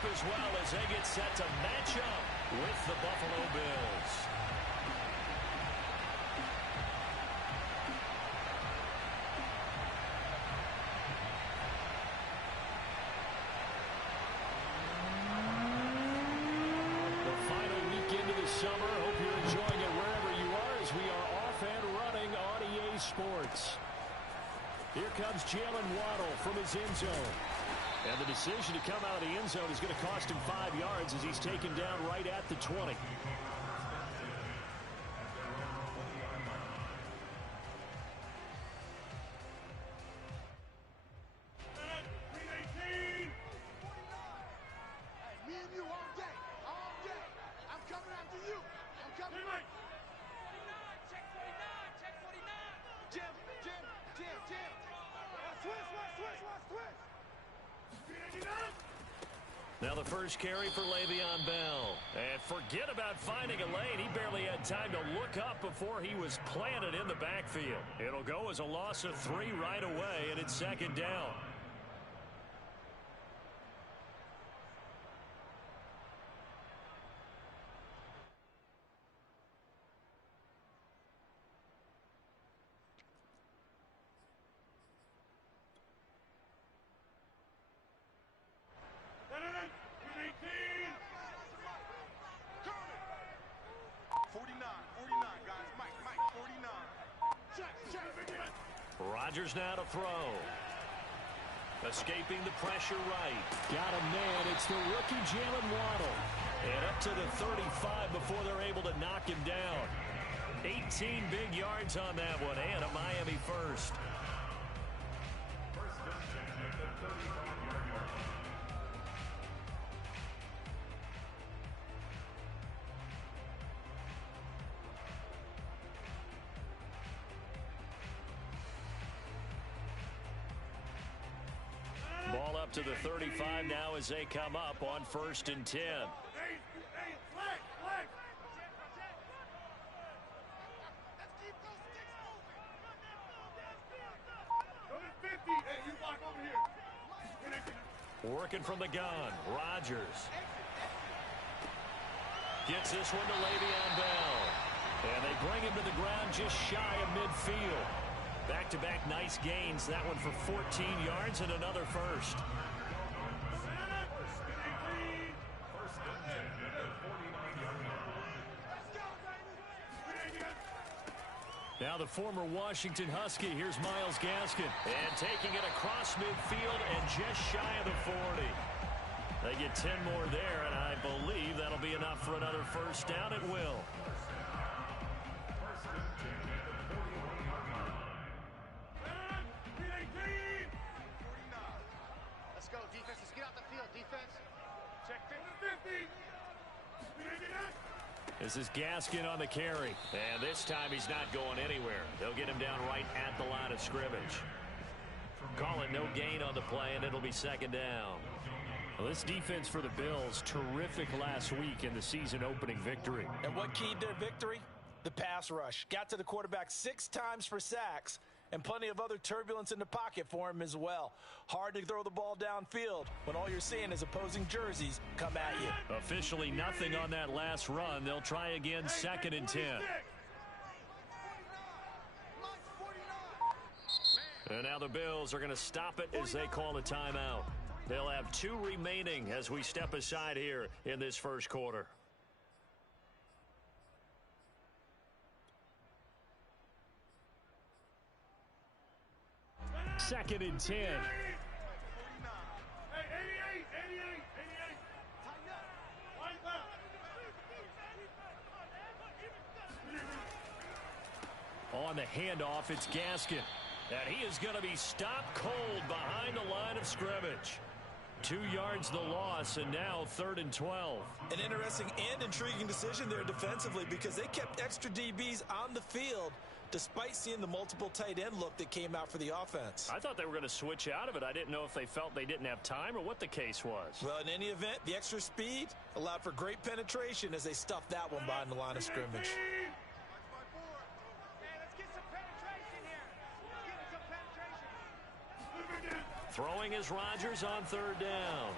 up as well as they get set to match up with the Buffalo Bills. The final weekend of the summer. Hope you're enjoying it wherever you are as we are off and running on EA Sports. Here comes Jalen Waddle from his end zone. And the decision to come out of the end zone is going to cost him 5 yards as he's taken down right at the 20. Me and you all day. All day. I'm coming after you. I'm coming. Check 49. Check 49. Jim. Switch. Now the first carry for Le'Veon Bell. And forget about finding a lane. He barely had time to look up before he was planted in the backfield. It'll go as a loss of 3 right away, and it's second down. Rodgers now to throw. Escaping the pressure right. Got him man. It's the rookie Jalen Waddle. And up to the 35 before they're able to knock him down. 18 big yards on that one and a Miami first. Ball up to the 35 now as they come up on 1st and 10. Working from the gun, Rodgers. Gets this one to Le'Veon Bell. And they bring him to the ground just shy of midfield. Back-to-back nice gains. That one for 14 yards and another first. Now the former Washington Husky. Here's Myles Gaskin. And taking it across midfield and just shy of the 40. They get 10 more there, and I believe that'll be enough for another first down. It will. Let's go, defense. Let's get out the field, defense. Check 50. This is Gaskin on the carry. And this time he's not going anywhere. They'll get him down right at the line of scrimmage. Call it no gain on the play, and it'll be second down. Well, this defense for the Bills, terrific last week in the season-opening victory. And what keyed their victory? The pass rush. Got to the quarterback 6 times for sacks, and plenty of other turbulence in the pocket for him as well. Hard to throw the ball downfield when all you're seeing is opposing jerseys come at you. Officially nothing on that last run. They'll try again, 2nd and 10. And now the Bills are going to stop it as they call a timeout. They'll have 2 remaining as we step aside here in this first quarter. Second and 10. On the handoff, it's Gaskin. And he is going to be stopped cold behind the line of scrimmage. 2 yards the loss, and now 3rd and 12. An interesting and intriguing decision there defensively because they kept extra DBs on the field despite seeing the multiple tight end look that came out for the offense. I thought they were going to switch out of it. I didn't know if they felt they didn't have time or what the case was. Well, in any event, the extra speed allowed for great penetration as they stuffed that one behind the line of scrimmage. Throwing is Rodgers on 3rd down.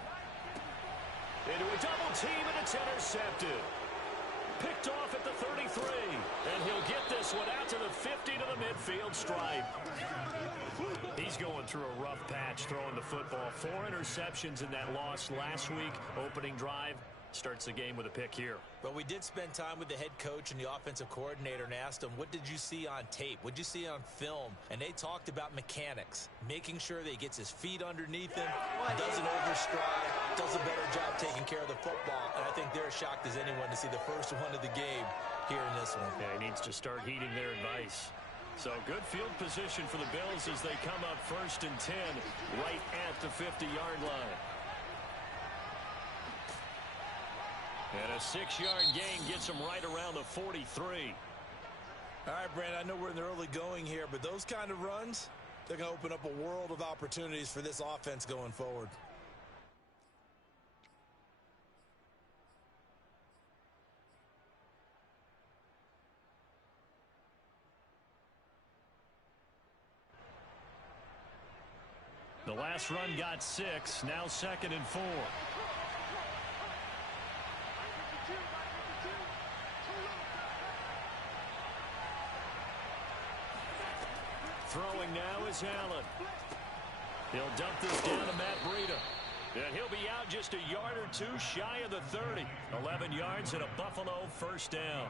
team, and it's intercepted. Picked off at the 33. And he'll get this one out to the 50 to the midfield stripe. He's going through a rough patch throwing the football. 4 interceptions in that loss last week. Opening drive. Starts the game with a pick here. But we did spend time with the head coach and the offensive coordinator and asked them, what did you see on tape? What did you see on film? And they talked about mechanics, making sure that he gets his feet underneath him, doesn't overstride, does a better job taking care of the football. And I think they're as shocked as anyone to see the first one of the game here in this one. Yeah, he needs to start heeding their advice. So good field position for the Bills as they come up 1st and 10 right at the 50-yard line. And a 6-yard gain gets him right around the 43. All right, Brandon, I know we're in the early going here, but those kind of runs, they're going to open up a world of opportunities for this offense going forward. The last run got 6, now 2nd and 4. Throwing now is Allen. He'll dump this down to Matt Breida. And he'll be out just a yard or 2 shy of the 30. 11 yards and a Buffalo first down.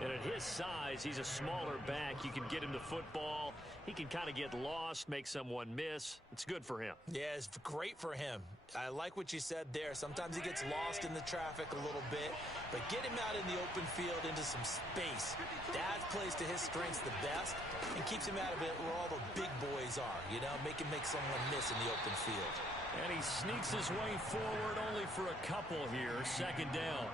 And at his size, he's a smaller back. You can get him to football. He can kind of get lost, make someone miss. It's good for him. Yeah, it's great for him. I like what you said there. Sometimes he gets lost in the traffic a little bit, but get him out in the open field into some space. That plays to his strengths the best and keeps him out of it where all the big boys are, you know, make him make someone miss in the open field. And he sneaks his way forward only for a couple here. 2nd down.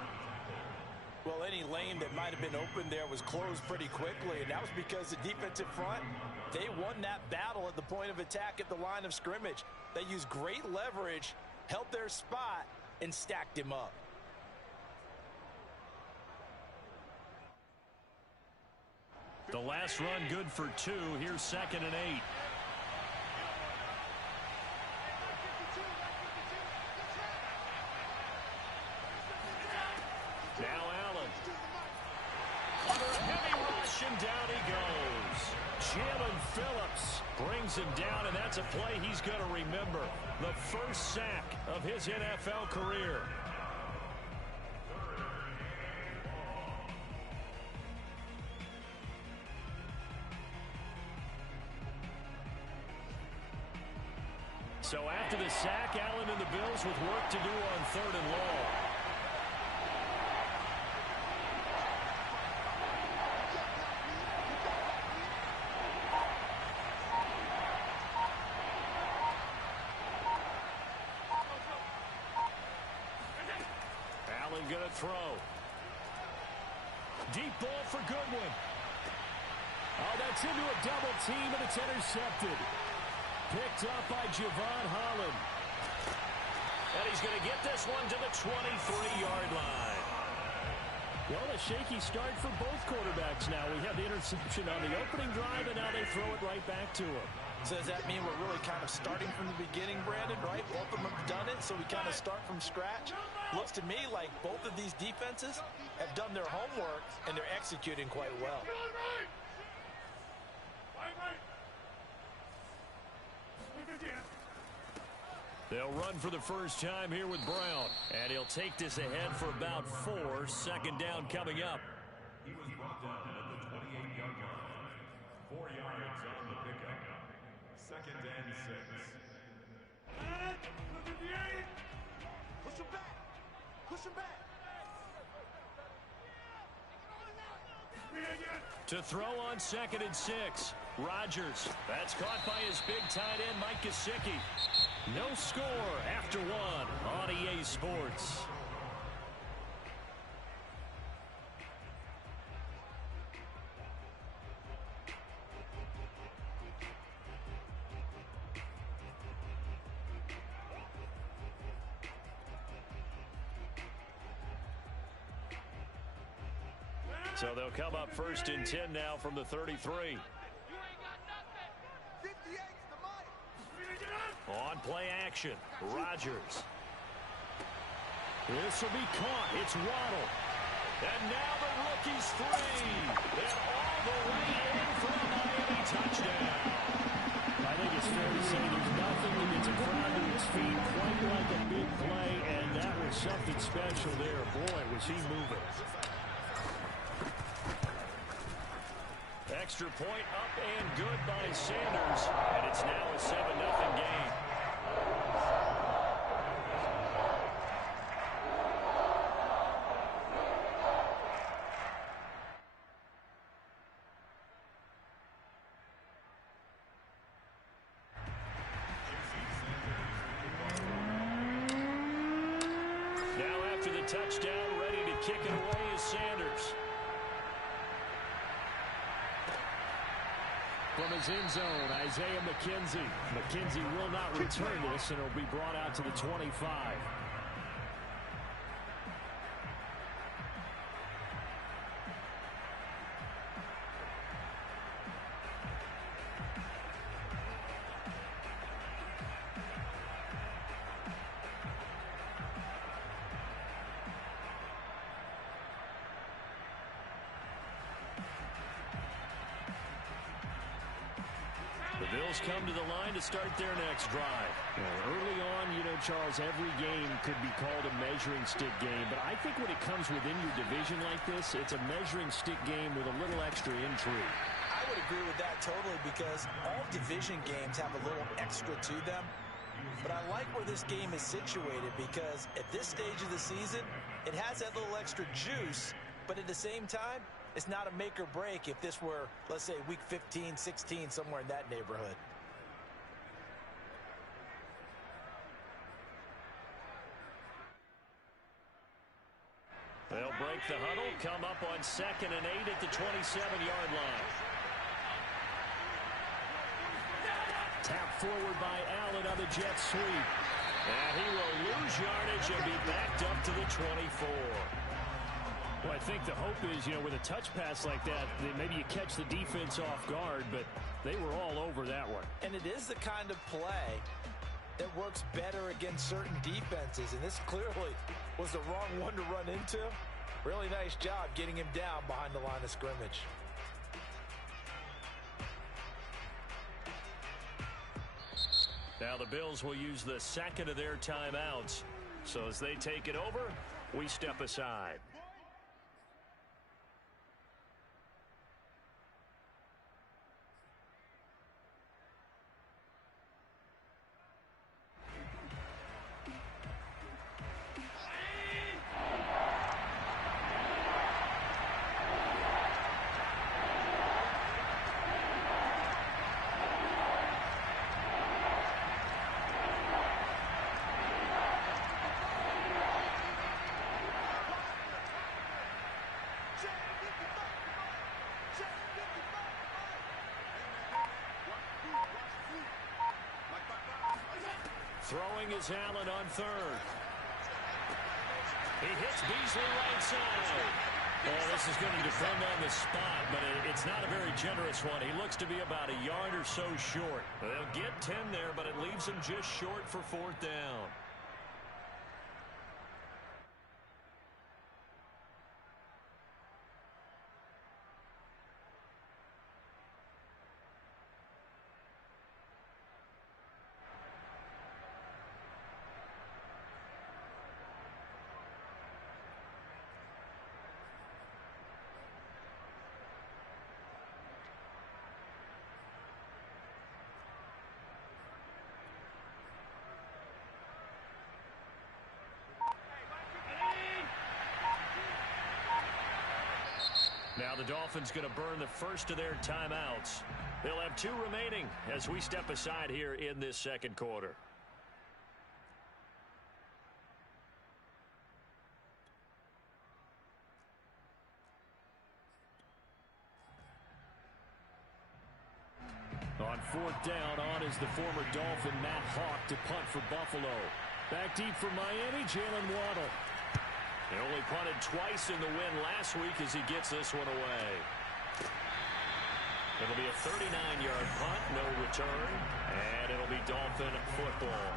Well, any lane that might have been open there was closed pretty quickly, and that was because the defensive front, they won that battle at the point of attack at the line of scrimmage. They used great leverage, held their spot, and stacked him up. The last run good for 2. Here's 2nd and 8. Now Allen. Under a heavy rush, and down he goes. Jalen Phillips brings him down, and that's a play he's going to remember. The first sack of his NFL career. So after the sack, Allen and the Bills with work to do on 3rd and long. Allen gonna throw. Deep ball for Goodwin. Oh, that's into a double team, and it's intercepted. Picked up by Javon Holland. And he's going to get this one to the 23-yard line. Well, a shaky start for both quarterbacks now. We had the interception on the opening drive, and now they throw it right back to him. So does that mean we're really kind of starting from the beginning, Brandon, right? Both of them have done it, so we kind of start from scratch. Looks to me like both of these defenses have done their homework, and they're executing quite well. They'll run for the first time here with Brown. And he'll take this ahead for about 4. 2nd down coming up. He was brought down at the 28-yard line. 4 yards on the pickup. 2nd and 6. Push him back. Push him back. To throw on 2nd and 6. Rodgers. That's caught by his big tight end, Mike Gesicki. No score after 1 on EA Sports. So they'll come up 1st and 10 now from the 33. On play action, Rodgers. This will be caught. It's Waddle. And now the rookie's free. And all the way in for a Miami touchdown. I think it's fair to say there's nothing that gets a crowd to its feet quite like a big play, and that was something special there. Boy, was he moving. Extra point up and good by Sanders, and it's now a 7-0 game. Now after the touchdown, ready to kick it away is Sanders. From his end zone, Isaiah McKenzie. McKenzie will not return this, and it'll be brought out to the 25. The Bills come to the line to start their next drive. Early on, Charles, every game could be called a measuring stick game, but I think when it comes within your division like this, it's a measuring stick game with a little extra intrigue. I would agree with that totally because all division games have a little extra to them. But I like where this game is situated because at this stage of the season, it has that little extra juice, but at the same time, it's not a make or break if this were, let's say, week 15, 16, somewhere in that neighborhood. They'll break the huddle, come up on 2nd and 8 at the 27-yard line. Tap forward by Allen on the jet sweep. And he will lose yardage and be backed up to the 24. Well, I think the hope is, with a touch pass like that, maybe you catch the defense off guard, but they were all over that one. And it is the kind of play that works better against certain defenses, and this clearly was the wrong one to run into. Really nice job getting him down behind the line of scrimmage. Now the Bills will use the second of their timeouts. So as they take it over, we step aside. Throwing is Allen on 3rd. He hits Beasley right side. Oh, this is going to depend on the spot, but it's not a very generous one. He looks to be about a yard or so short. They'll get 10 there, but it leaves him just short for 4th down. Now the Dolphins going to burn the first of their timeouts. They'll have 2 remaining as we step aside here in this second quarter. On 4th down, on is the former Dolphin Matt Hawk to punt for Buffalo. Back deep for Miami, Jalen Waddle. He only punted twice in the win last week as he gets this one away. It'll be a 39-yard punt, no return, and it'll be Dolphin football.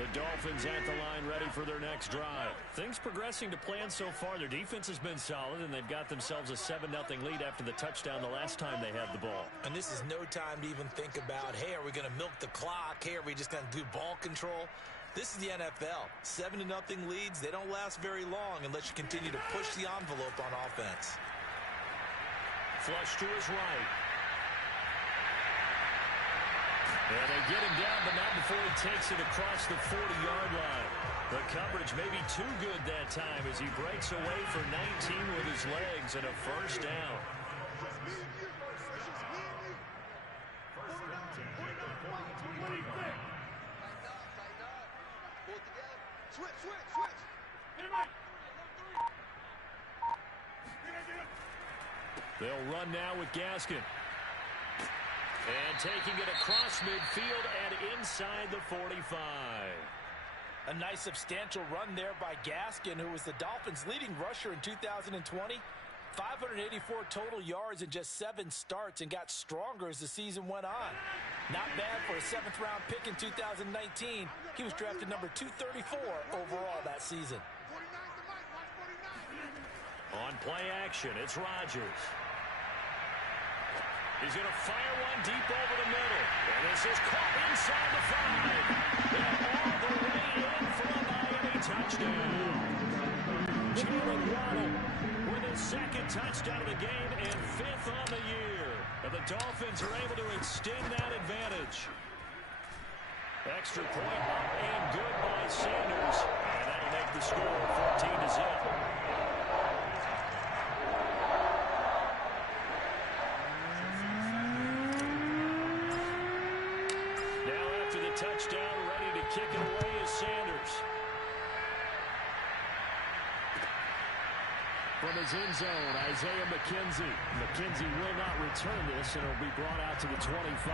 The Dolphins at the line ready for their next drive. Things progressing to plan so far. Their defense has been solid, and they've got themselves a 7-0 lead after the touchdown the last time they had the ball. And this is no time to even think about, hey, are we going to milk the clock? Hey, are we just going to do ball control? This is the NFL. 7-0 leads, they don't last very long unless you continue to push the envelope on offense. Flush to his right. And they get him down, but not before he takes it across the 40-yard line. The coverage may be too good that time as he breaks away for 19 with his legs and a first down. They'll run now with Gaskin. And taking it across midfield and inside the 45. A nice substantial run there by Gaskin, who was the Dolphins' leading rusher in 2020. 584 total yards in just 7 starts and got stronger as the season went on. Not bad for a 7th-round pick in 2019. He was drafted number 234 overall that season. On play action, it's Rodgers. He's going to fire one deep over the middle. And this is caught inside the 5. And all the way in for a Miami touchdown. Jalen Waddle with his 2nd touchdown of the game and 5th on the year. And the Dolphins are able to extend that advantage. Extra point up and good by Sanders. And that'll make the score 14-0. Touchdown, ready to kick it away is Sanders. From his end zone, Isaiah McKenzie. McKenzie will not return this, and it'll be brought out to the 25.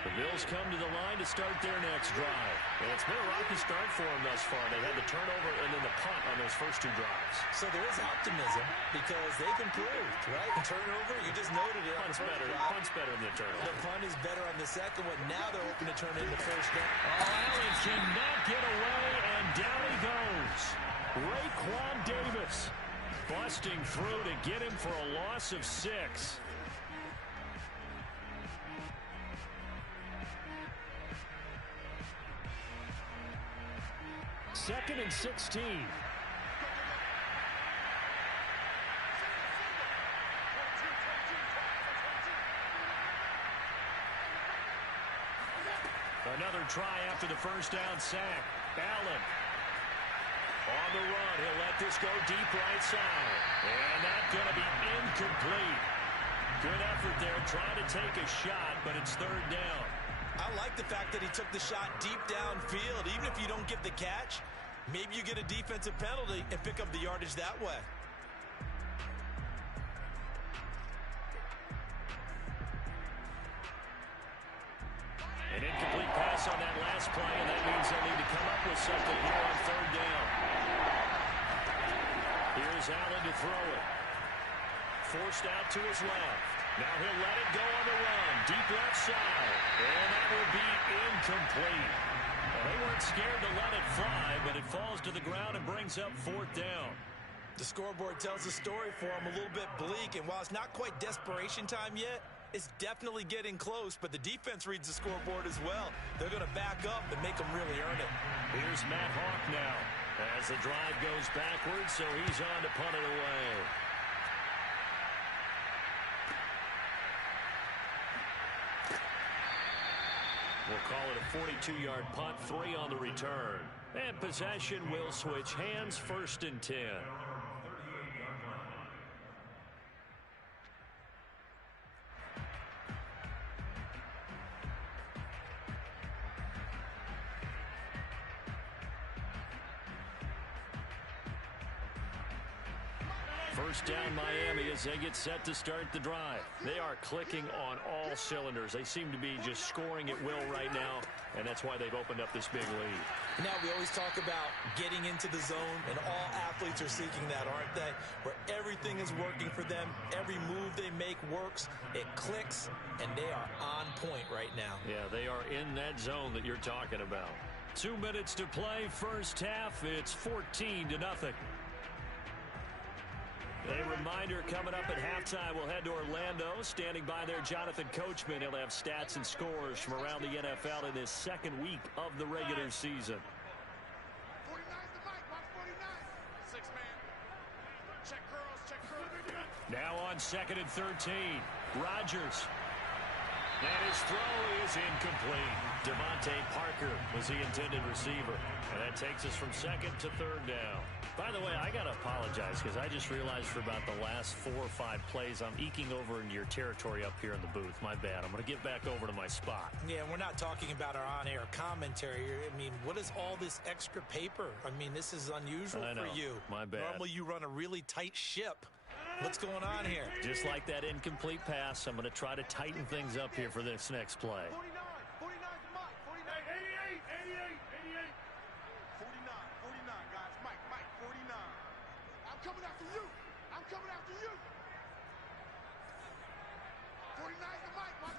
The Bills come to the line to start their next drive. And it's been a rocky start for them thus far. They had the turnover and then the punt on those first 2 drives. So there is optimism because they've improved, right? The turnover, you just noted it. Punt's better. Punt's better than the turnover. The punt is better on the second one. Now they're hoping to turn it into first down. Allen cannot get away, and down he goes. Raekwon Davis busting through to get him for a loss of 6. 2nd and 16. Another try after the first down sack. Allen on the run. He'll let this go deep right side. And that's going to be incomplete. Good effort there trying to take a shot, but it's 3rd down. I like the fact that he took the shot deep downfield. Even if you don't get the catch, maybe you get a defensive penalty and pick up the yardage that way. An incomplete pass on that last play, and that means they'll need to come up with something here on 3rd down. Here's Allen to throw it. Forced out to his left. Now he'll let it go on the run. Deep left side. And that will be incomplete. Well, they weren't scared to let it fly, but it falls to the ground and brings up 4th down. The scoreboard tells the story for him a little bit bleak, and while it's not quite desperation time yet, it's definitely getting close, but the defense reads the scoreboard as well. They're going to back up and make them really earn it. Here's Matt Hawk now as the drive goes backwards, so he's on to punt it away. We'll call it a 42-yard punt, 3 on the return. And possession will switch hands, 1st and 10. First down Miami as they get set to start the drive. They are clicking on all cylinders. They seem to be just scoring at will right now, and that's why they've opened up this big lead. Now, we always talk about getting into the zone, and all athletes are seeking that, aren't they? Where everything is working for them. Every move they make works. It clicks, and they are on point right now. Yeah, they are in that zone that you're talking about. 2 minutes to play, first half. It's 14-0. A reminder coming up at halftime, we'll head to Orlando. Standing by there, Jonathan Coachman. He'll have stats and scores from around the NFL in his second week of the regular season. 49's the mic. Watch 49. 6-man. Check curls. Now on 2nd and 13. Rodgers. And his throw is incomplete. Devontae Parker was the intended receiver. And that takes us from 2nd to 3rd down. By the way, I got to apologize because I just realized for about the last 4 or 5 plays, I'm eking over into your territory up here in the booth. My bad. I'm going to get back over to my spot. Yeah, we're not talking about our on-air commentary. I mean, what is all this extra paper? I mean, this is unusual I know. for you. My bad. Normally you run a really tight ship. What's going on here? Just like that incomplete pass, I'm going to try to tighten things up here for this next play. 49's the mic. 49. 88. 49, guys. Mike, 49. I'm coming after you. 49's the mic. Watch.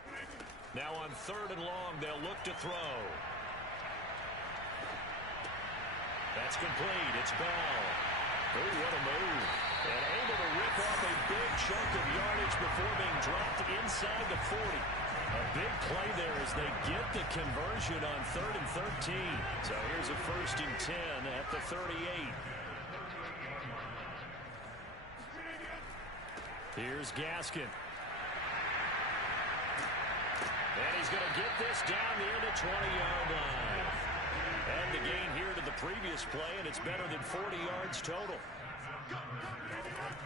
Now on 3rd and long, they'll look to throw. That's complete. It's Bell. Oh, what a move. And able to rip off a big chunk of yardage before being dropped inside the 40. A big play there as they get the conversion on 3rd and 13. So here's a 1st and 10 at the 38. Here's Gaskin. And he's going to get this down near the 20-yard line. And the gain here to the previous play, and it's better than 40 yards total.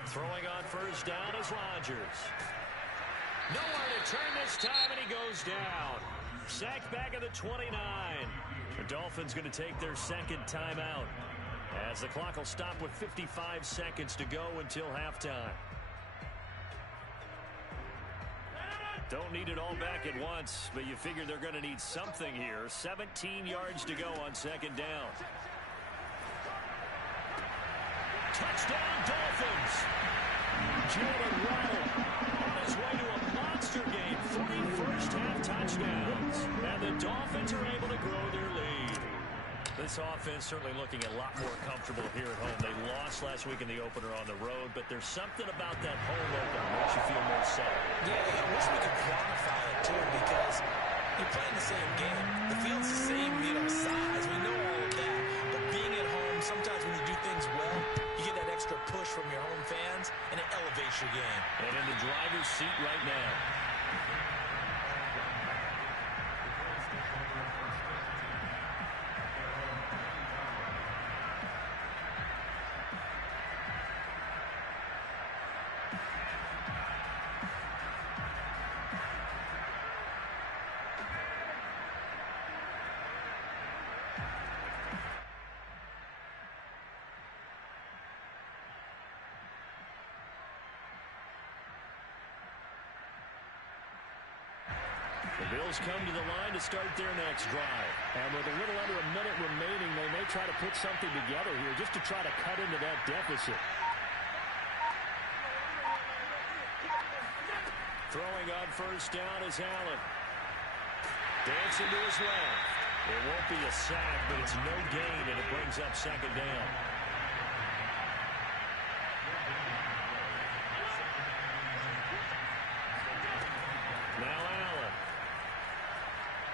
Throwing on 1st down is Rodgers. Nowhere to turn this time, and he goes down. Sacked back at the 29. The Dolphins going to take their 2nd timeout as the clock will stop with 55 seconds to go until halftime. Don't need it all back at once, but you figure they're going to need something here. 17 yards to go on 2nd down. Touchdown, Dolphins! Jalen Waddle on his way to a monster game. 41st half touchdowns. And the Dolphins are able to grow their lead. This offense certainly looking a lot more comfortable here at home. They lost last week in the opener on the road, but there's something about that home opener that makes you feel more settled. Yeah, I wish we could quantify it, too, because you're playing the same game. The field's the same, size. We know all of that. But being at home, sometimes when you do things well, you get that extra push from your home fans, and it elevates your game. And in the driver's seat right now. The Bills come to the line to start their next drive. And with a little under a minute remaining, they may try to put something together here just to try to cut into that deficit. Throwing on 1st down is Allen. Dancing to his left. It won't be a sack, but it's no gain, and it brings up 2nd down. Now Allen.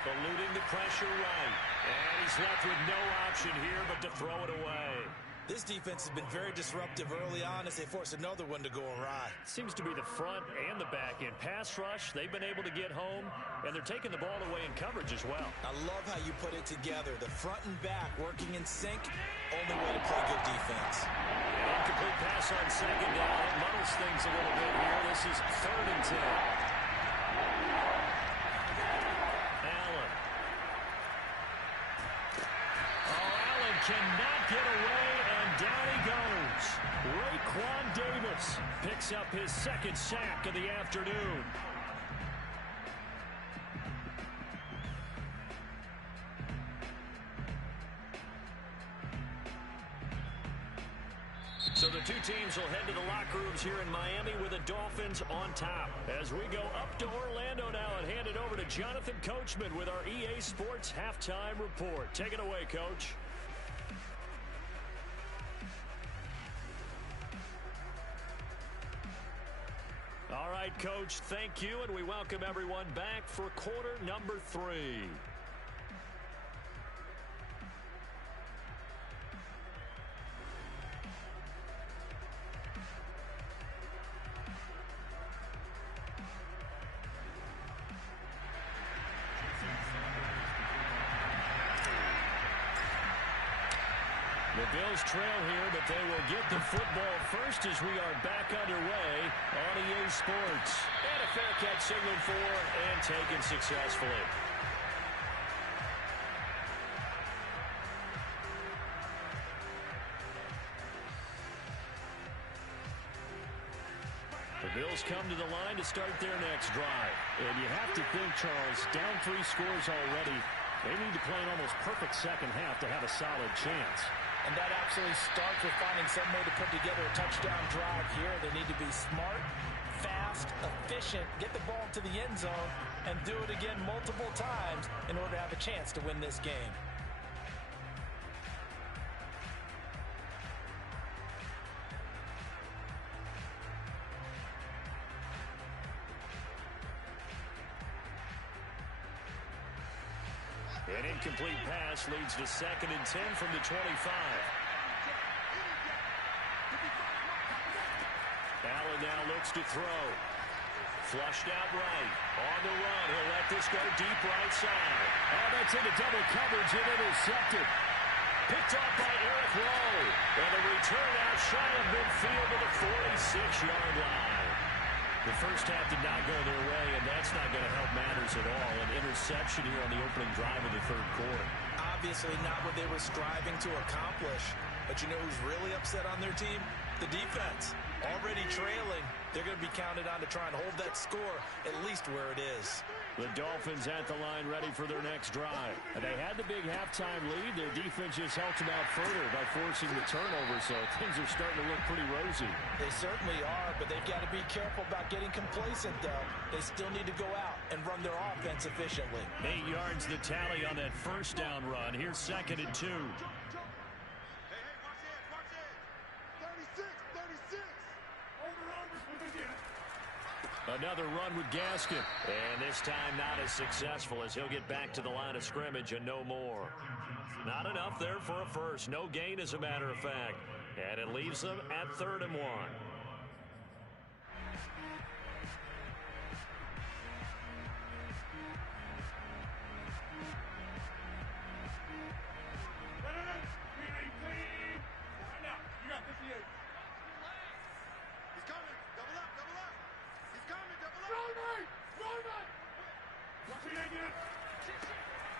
Eluding the pressure right. And he's left with no option here but to throw it away. This defense has been very disruptive early on as they force another one to go awry. Seems to be the front and the back end. Pass rush, they've been able to get home, and they're taking the ball away in coverage as well. I love how you put it together. The front and back working in sync. Only way to play good defense. An incomplete pass on 2nd down. It muddles things a little bit here. This is 3rd and 10. cannot get away, and down he goes. Raekwon Davis picks up his second sack of the afternoon. So the two teams will head to the locker rooms here in Miami with the Dolphins on top. As we go up to Orlando now and hand it over to Jonathan Coachman with our EA Sports Halftime Report. Take it away, Coach. All right, Coach, thank you, and we welcome everyone back for quarter number 3. The Bills trail here, but they will get the football first as we are back underway on EA Sports. And a fair catch signaled for and taken successfully. The Bills come to the line to start their next drive. And you have to think, Charles, down 3 scores already. They need to play an almost perfect second half to have a solid chance. And that absolutely starts with finding some way to put together a touchdown drive here. They need to be smart, fast, efficient, get the ball to the end zone, and do it again multiple times in order to have a chance to win this game. An incomplete pass leads to 2nd and 10 from the 25. Allen now looks to throw. Flushed out right. On the run. He'll let this go deep right side. Oh, that's into double coverage and intercepted. Picked off by Eric Rowe. And the return out shy of midfield to the 46-yard line. The first half did not go their way, and that's not going to help matters at all. An interception here on the opening drive of the third quarter. Obviously not what they were striving to accomplish. But you know who's really upset on their team? The defense. Already trailing. They're going to be counted on to try and hold that score at least where it is. The Dolphins at the line ready for their next drive. And they had the big halftime lead. Their defense just helped them out further by forcing the turnover, so things are starting to look pretty rosy. They certainly are, but they've got to be careful about getting complacent, though. They still need to go out and run their offense efficiently. 8 yards the tally on that first down run. Here's 2nd and 2. Hey, watch it. 36. Another run with Gaskin. And this time not as successful as he'll get back to the line of scrimmage and no more. Not enough there for a first. No gain, as a matter of fact. And it leaves them at 3rd and 1.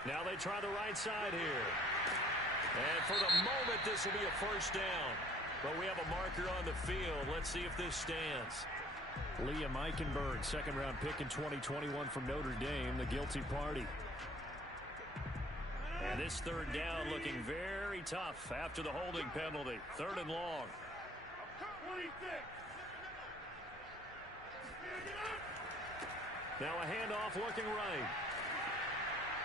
Now they try the right side here. And for the moment, this will be a first down. But we have a marker on the field. Let's see if this stands. Liam Eichenberg, second-round pick in 2021 from Notre Dame, the guilty party. And this third down looking very tough after the holding penalty. 3rd and long. Now a handoff looking right.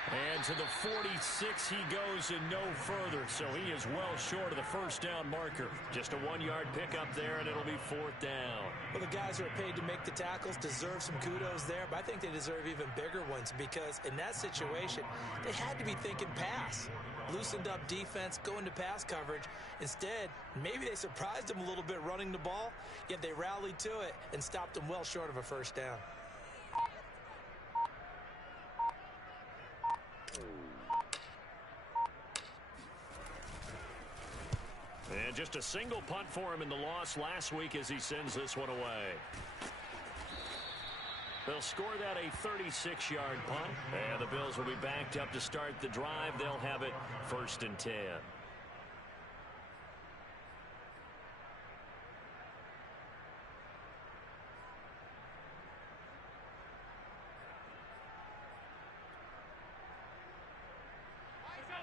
And to the 46 he goes and no further. So he is well short of the first down marker. Just a 1-yard pickup there, and it'll be 4th down. Well, the guys who are paid to make the tackles deserve some kudos there, but I think they deserve even bigger ones because in that situation, they had to be thinking pass. Loosened up defense, going to pass coverage. Instead, maybe they surprised them a little bit running the ball, yet they rallied to it and stopped them well short of a first down. And just a single punt for him in the loss last week as he sends this one away. They'll score that a 36-yard punt. And the Bills will be backed up to start the drive. They'll have it 1st and 10.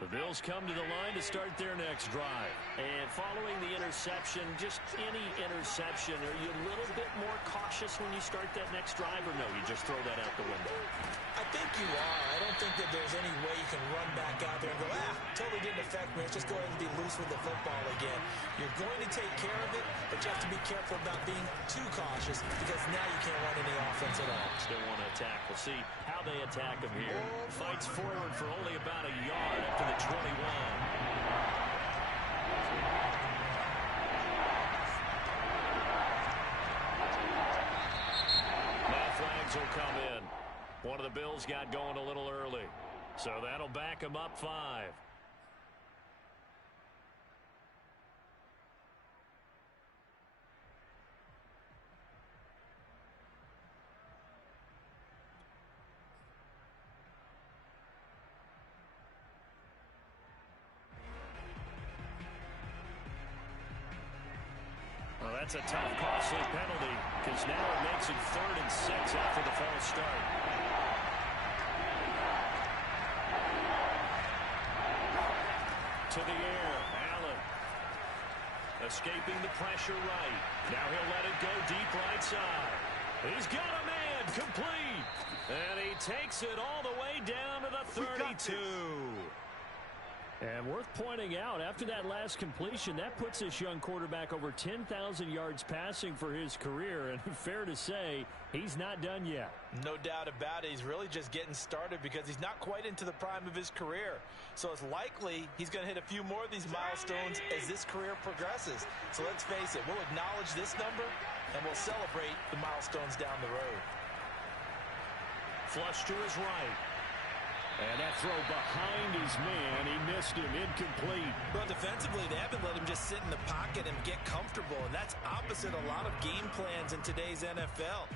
The Bills come to the line to start their next drive. And following the interception, just any interception, are you a little bit more cautious when you start that next drive, or no, you just throw that out the window? I think you are. I don't think that there's any way you can run back out there and go, totally didn't affect me. Let's just go ahead and be loose with the football again. You're going to take care of it, but you have to be careful about being too cautious because now you can't run any offense at all. Still want to attack. We'll see how they attack him here. Fights forward for only about a yard up to the 21. Now flags will come in. One of the Bills got going a little early, so that'll back him up 5. Well, that's a tough, costly penalty because now it makes it 3rd and 6 after the false start. To the air, Allen. Escaping the pressure right. Now he'll let it go deep right side. He's got a man, complete. And he takes it all the way down to the 32. And worth pointing out, after that last completion, that puts this young quarterback over 10,000 yards passing for his career. And fair to say, he's not done yet. No doubt about it. He's really just getting started because he's not quite into the prime of his career. So it's likely he's going to hit a few more of these milestones as this career progresses. So let's face it, we'll acknowledge this number and we'll celebrate the milestones down the road. Flush to his right. And that throw behind his man, he missed him, incomplete. Well, defensively, they haven't let him just sit in the pocket and get comfortable, and that's opposite a lot of game plans in today's NFL.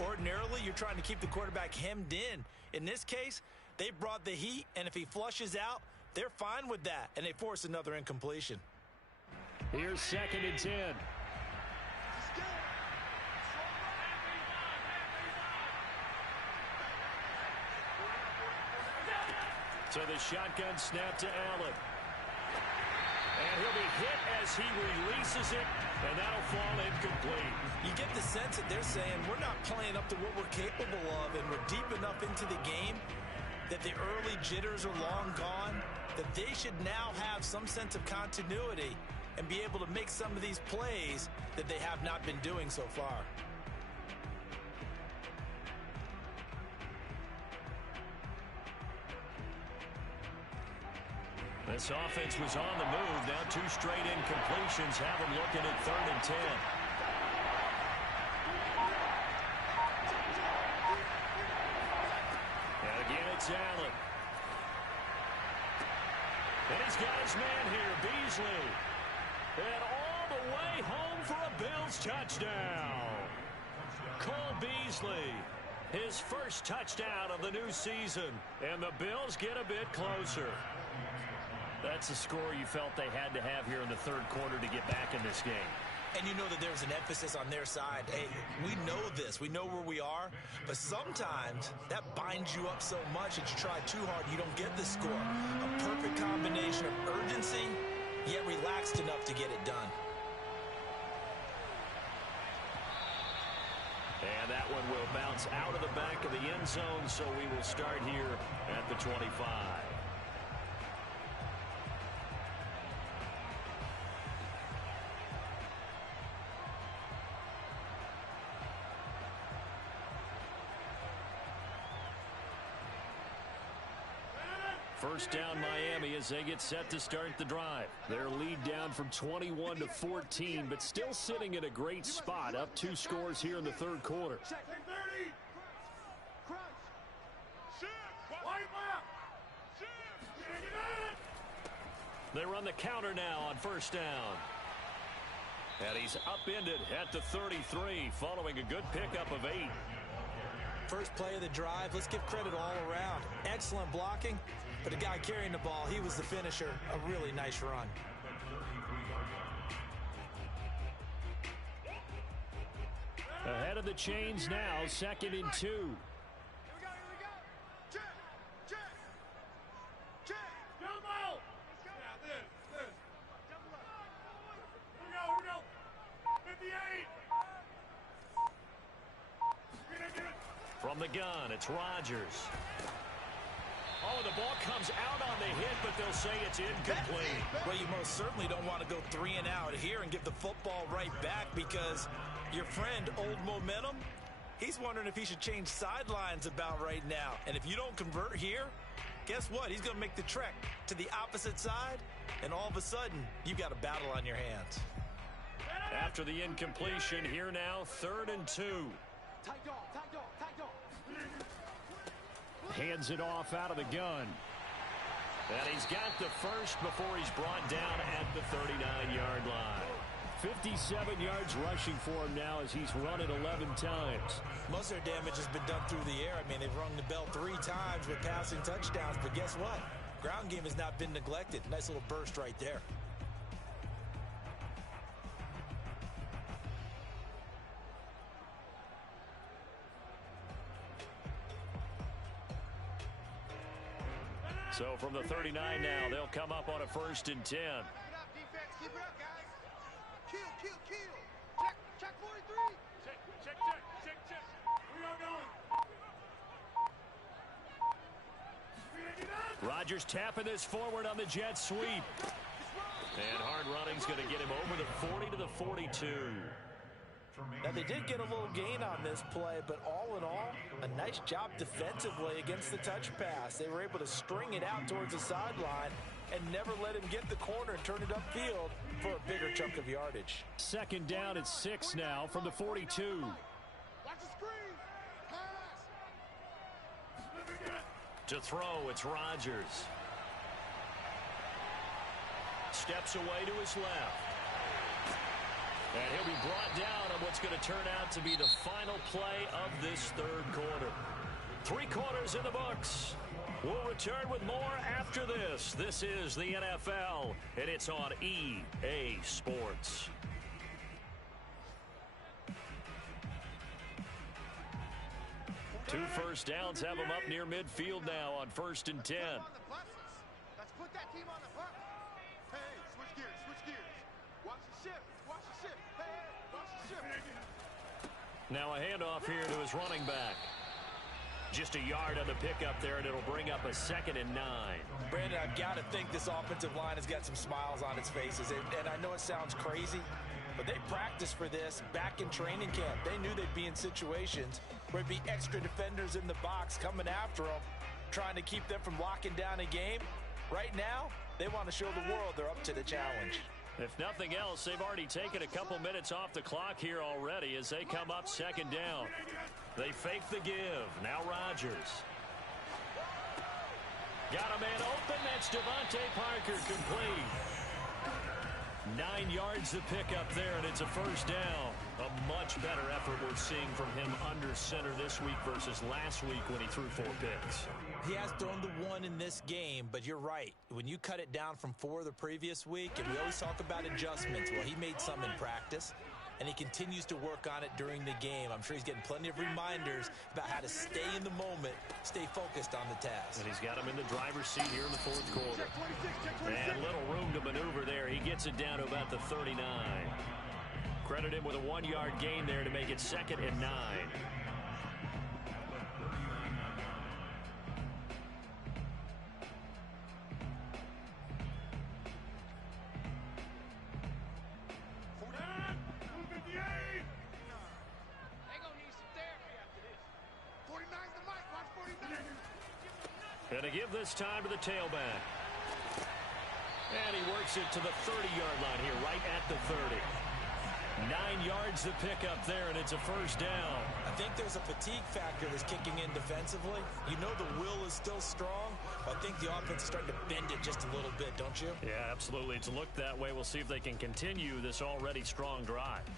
Ordinarily, you're trying to keep the quarterback hemmed in. In this case, they brought the heat, and if he flushes out, they're fine with that, and they force another incompletion. Here's 2nd and 10. So the shotgun snap to Allen. And he'll be hit as he releases it, and that'll fall incomplete. You get the sense that they're saying we're not playing up to what we're capable of, and we're deep enough into the game that the early jitters are long gone, that they should now have some sense of continuity and be able to make some of these plays that they have not been doing so far. This offense was on the move. Now 2 straight incompletions have them looking at 3rd and 10. And again, it's Allen. And he's got his man here, Beasley. And all the way home for a Bills touchdown. Cole Beasley, his first touchdown of the new season. And the Bills get a bit closer. That's a score you felt they had to have here in the 3rd quarter to get back in this game. And you know that there's an emphasis on their side. Hey, we know this. We know where we are. But sometimes that binds you up so much that you try too hard, you don't get the score. A perfect combination of urgency, yet relaxed enough to get it done. And that one will bounce out of the back of the end zone, so we will start here at the 25. First down Miami as they get set to start the drive. Their lead down from 21 to 14, but still sitting in a great spot, up 2 scores here in the 3rd quarter. They run the counter now on first down. And he's upended at the 33 following a good pickup of 8. First play of the drive, let's give credit all around. Excellent blocking, but the guy carrying the ball, he was the finisher. A really nice run. Ahead of the chains now, 2nd and 2. Here we go. Check. Check. Check. Young ball. the gun, it's Rodgers. Oh, the ball comes out on the hit, but they'll say it's incomplete. Well, you most certainly don't want to go 3 and out here and give the football right back, because your friend, Old Momentum, he's wondering if he should change sidelines about right now. And if you don't convert here, guess what? He's going to make the trek to the opposite side, and all of a sudden, you've got a battle on your hands. After the incompletion, here now, 3rd and 2. Tight dog, tight dog, tight dog. Hands it off out of the gun. And he's got the first before he's brought down at the 39-yard line. 57 yards rushing for him now as he's run it 11 times. Most of their damage has been done through the air. I mean, they've rung the bell 3 times with passing touchdowns, but guess what? Ground game has not been neglected. Nice little burst right there. So from the 39 now, they'll come up on a 1st and 10. Keep it up, defense. Keep it up, guys. Kill. Check 43. Check. We are going. Rodgers tapping this forward on the jet sweep. And hard running's going to get him over the 40 to the 42. Now, they did get a little gain on this play, but all in all, a nice job defensively against the touch pass. They were able to string it out towards the sideline and never let him get the corner and turn it upfield for a bigger chunk of yardage. 2nd down at 6 now from the 42. Watch the screen. Pass. To throw, it's Rodgers. Steps away to his left. And he'll be brought down on what's going to turn out to be the final play of this 3rd quarter. 3 quarters in the books. We'll return with more after this. This is the NFL, and it's on EA Sports. Two first downs have them up near midfield now on 1st and 10. Let's put that team on the bus. Hey, switch gears. Watch the ship. Hey, watch the ship. Now a handoff here to his running back. Just a yard on the pickup there, and it'll bring up a 2nd and 9. Brandon, I've got to think this offensive line has got some smiles on its faces. And I know it sounds crazy, but they practiced for this back in training camp. They knew they'd be in situations where there'd be extra defenders in the box coming after them, trying to keep them from locking down a game. Right now, they want to show the world they're up to the challenge. If nothing else, they've already taken a couple minutes off the clock here already as they come up 2nd down. They fake the give. Now Rodgers. Got a man open. That's Devontae Parker complete. 9 yards to pick up there, and it's a 1st down. A much better effort we're seeing from him under center this week versus last week when he threw 4 picks. He has thrown the 1 in this game, but you're right. When you cut it down from 4 the previous week, and we always talk about adjustments, well, he made some in practice, and he continues to work on it during the game. I'm sure he's getting plenty of reminders about how to stay in the moment, stay focused on the task. And he's got him in the driver's seat here in the 4th quarter. And little room to maneuver there. He gets it down to about the 39. Credit him with a 1-yard gain there to make it 2nd and 9. And to give this time to the tailback. And he works it to the 30-yard line here, right at the 30. 9 yards to pick up there, and it's a 1st down. I think there's a fatigue factor that's kicking in defensively. You know the will is still strong, but I think the offense is starting to bend it just a little bit, don't you? Yeah, absolutely. It's looked that way. We'll see if they can continue this already strong drive.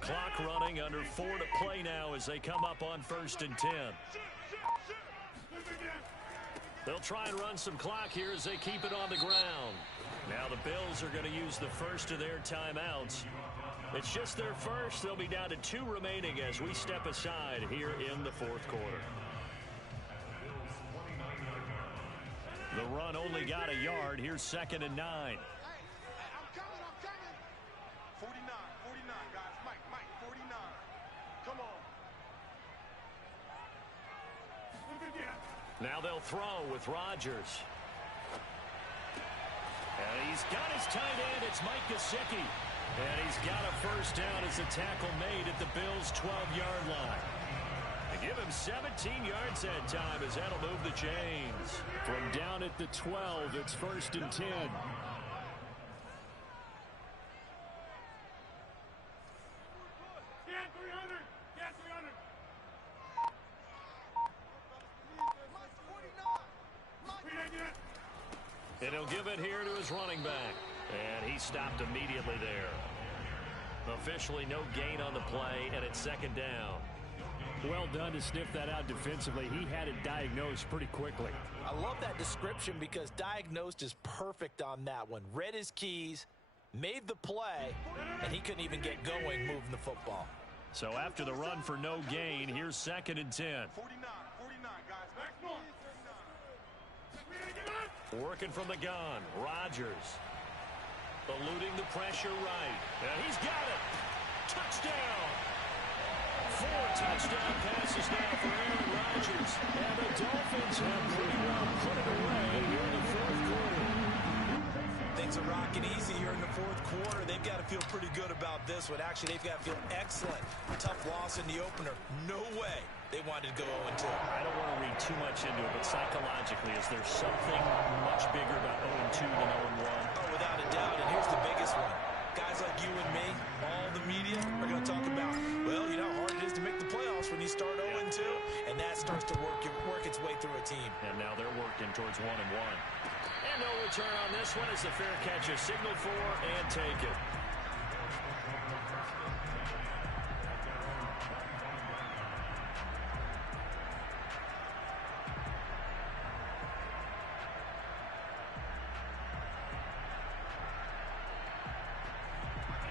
Clock running, under 4 to play now as they come up on 1st and 10. They'll try and run some clock here as they keep it on the ground. Now the Bills are going to use the first of their timeouts. It's just their first. They'll be down to 2 remaining as we step aside here in the 4th quarter. The run only got a yard. Here's 2nd and 9. Hey, I'm coming. 49, guys. Mike, 49. Come on. Now they'll throw with Rodgers. And he's got his tight end. It's Mike Gesicki. And he's got a first down as a tackle made at the Bills' 12-yard line. They give him 17 yards that time as that'll move the chains. From down at the 12, it's 1st and 10. And he'll give it here to his running back. And he stopped immediately there. Officially no gain on the play, and it's 2nd down. Well done to sniff that out defensively. He had it diagnosed pretty quickly. I love that description because diagnosed is perfect on that one. Read his keys, made the play, and he couldn't even get going moving the football. So after the run for no gain, here's 2nd and 10. 49, guys. Back on. Working from the gun, Rodgers. Eluding the pressure right. And he's got it. Touchdown. 4 touchdown passes now for Aaron Rodgers. And the Dolphins have pretty well put it away here in the 4th quarter. Things are rocking easy here in the 4th quarter. They've got to feel pretty good about this one. Actually, they've got to feel excellent. Tough loss in the opener. No way they wanted to go 0-2. I don't want to read too much into it, but psychologically, is there something much bigger about 0-2 than 0-1? Oh, without a doubt. And here's the biggest one. Guys like you and me, all the media, are going to talk about, well, you know how hard it is to make the playoffs when you start 0-2, and that starts to work its way through a team. And now they're working towards 1-1. And no return on this one as the fair catch is signaled for and taken.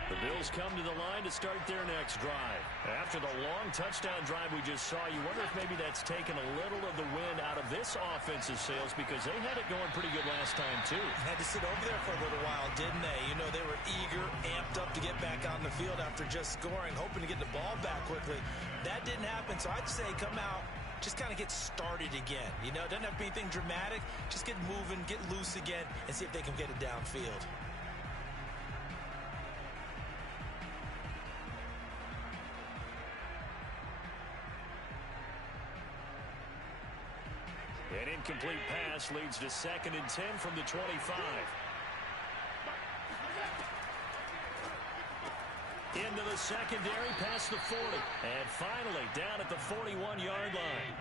The Bills come to the line to start their next drive. After the long touchdown drive we just saw, you wonder if maybe that's taken a little of the wind out of this offensive sails because they had it going pretty good last time, too. Had to sit over there for a little while, didn't they? You know, they were eager, amped up to get back on the field after just scoring, hoping to get the ball back quickly. That didn't happen, so I'd say come out, just kind of get started again. You know, it doesn't have to be anything dramatic. Just get moving, get loose again, and see if they can get it downfield. An incomplete pass leads to 2nd and 10 from the 25. Into the secondary, past the 40. And finally, down at the 41-yard line.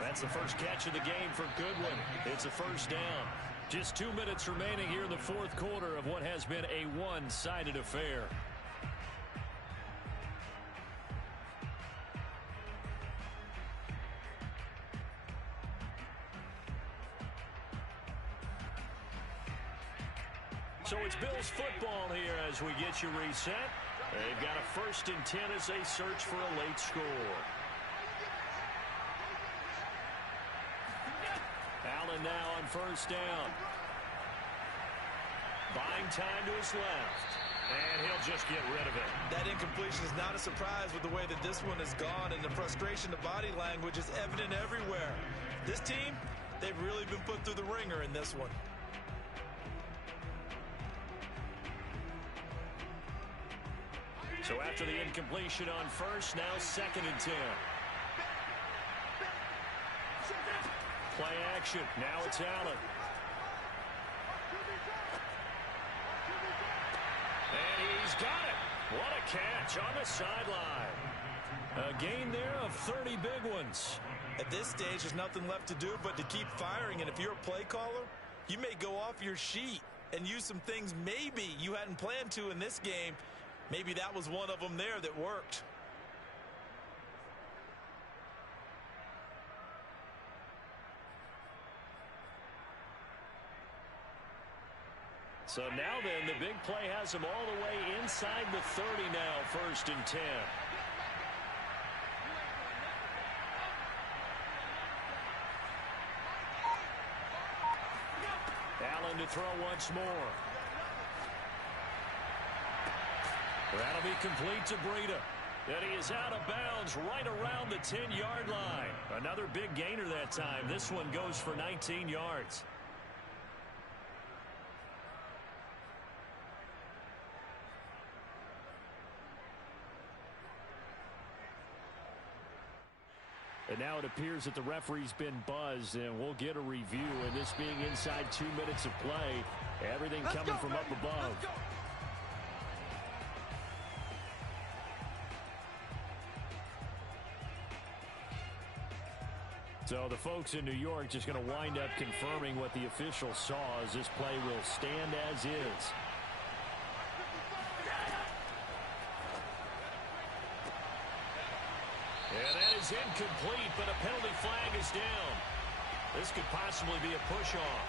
That's the first catch of the game for Goodwin. It's a first down. Just 2 minutes remaining here in the 4th quarter of what has been a one-sided affair. So it's Bills football here as we get you reset. They've got a 1st and 10 as they search for a late score. Allen now on 1st down. Buying time to his left. And he'll just get rid of it. That incompletion is not a surprise with the way that this one has gone, and the frustration, the body language is evident everywhere. This team, they've really been put through the ringer in this one. So after the incompletion on 1st, now 2nd and 10. Play action. Now it's Allen. And he's got it. What a catch on the sideline. A gain there of 30 big ones. At this stage, there's nothing left to do but to keep firing. And if you're a play caller, you may go off your sheet and use some things maybe you hadn't planned to in this game. Maybe that was one of them there that worked. So now then, the big play has them all the way inside the 30 now, 1st and 10. throw once more. That'll be complete to Breida. And he is out of bounds right around the 10-yard line. Another big gainer that time. This one goes for 19 yards. And now it appears that the referee's been buzzed, and we'll get a review. And this being inside 2 minutes of play, everything coming from up above. So the folks in New York just going to wind up confirming what the official saw, as this play will stand as is. And that is incomplete, but a penalty flag is down. This could possibly be a push-off.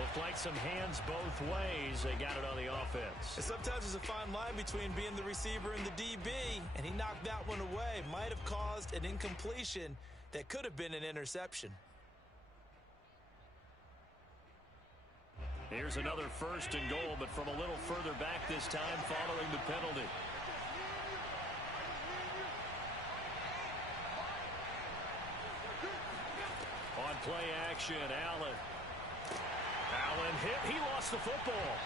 Looked like some hands both ways. They got it on the offense. And sometimes there's a fine line between being the receiver and the DB, and he knocked that one away. Might have caused an incompletion that could have been an interception. Here's another 1st and goal, but from a little further back this time following the penalty. On play action, Allen. Allen hit. He lost the football.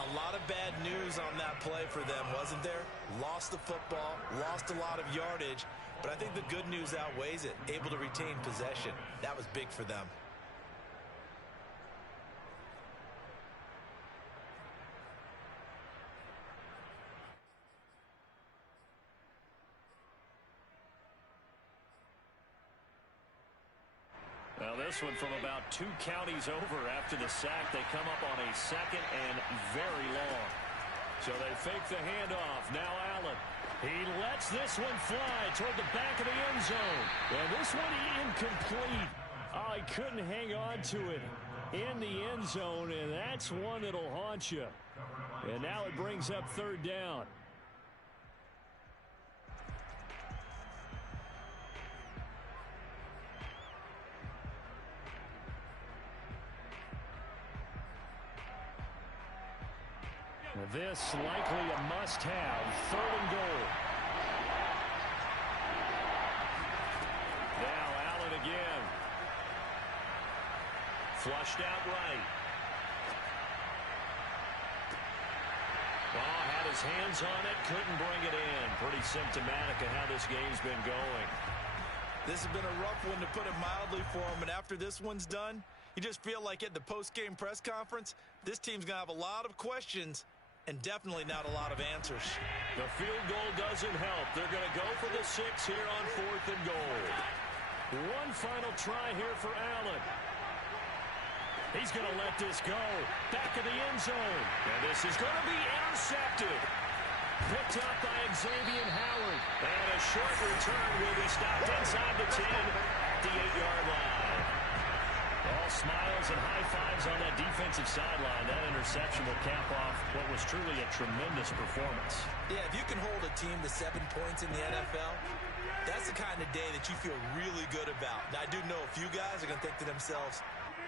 A lot of bad news on that play for them, wasn't there? Lost the football, lost a lot of yardage, but I think the good news outweighs it. Able to retain possession. That was big for them. Now this one from about 2 counties over after the sack. They come up on a 2nd and very long. So they fake the handoff. Now Allen. He lets this one fly toward the back of the end zone. And this one incomplete. Oh, he couldn't hang on to it in the end zone, and that's one that'll haunt you. And now it brings up 3rd down. This likely a must-have. 3rd and goal. Now Allen again. Flushed out right. Oh, had his hands on it, couldn't bring it in. Pretty symptomatic of how this game's been going. This has been a rough one, to put it mildly, for him. And after this one's done, you just feel like at the post-game press conference, this team's going to have a lot of questions and definitely not a lot of answers. The field goal doesn't help. They're going to go for the 6 here on 4th and goal. One final try here for Allen. He's going to let this go. Back of the end zone. And this is going to be intercepted. Picked up by Xavier Howard. And a short return will be stopped inside the 10 at the 8-yard line. All smiles and high fives on that defensive sideline. That interception will cap off what was truly a tremendous performance. Yeah, if you can hold a team to 7 points in the NFL, that's the kind of day that you feel really good about. Now, I do know a few guys are going to think to themselves,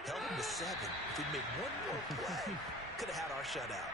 held them to 7. If we'd made one more play, could have had our shutout.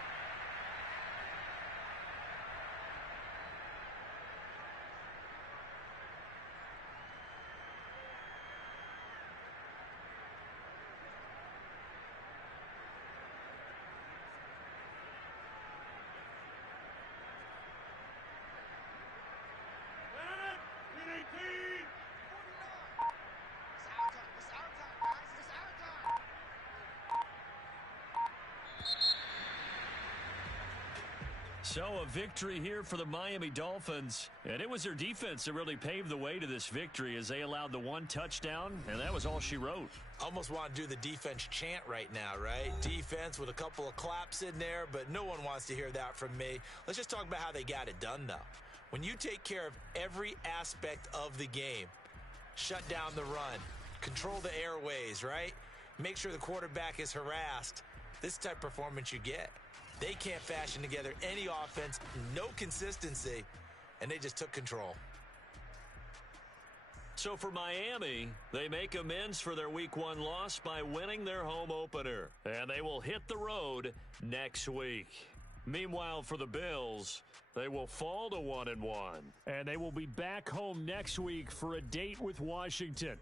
So a victory here for the Miami Dolphins. And it was their defense that really paved the way to this victory, as they allowed the 1 touchdown, and that was all she wrote. Almost want to do the defense chant right now, right? Defense with a couple of claps in there, but no one wants to hear that from me. Let's just talk about how they got it done, though. When you take care of every aspect of the game, shut down the run, control the airways, right? Make sure the quarterback is harassed. This type of performance you get. They can't fashion together any offense, no consistency, and they just took control. So for Miami, they make amends for their Week 1 loss by winning their home opener. And they will hit the road next week. Meanwhile, for the Bills, they will fall to 1-1. And they will be back home next week for a date with Washington.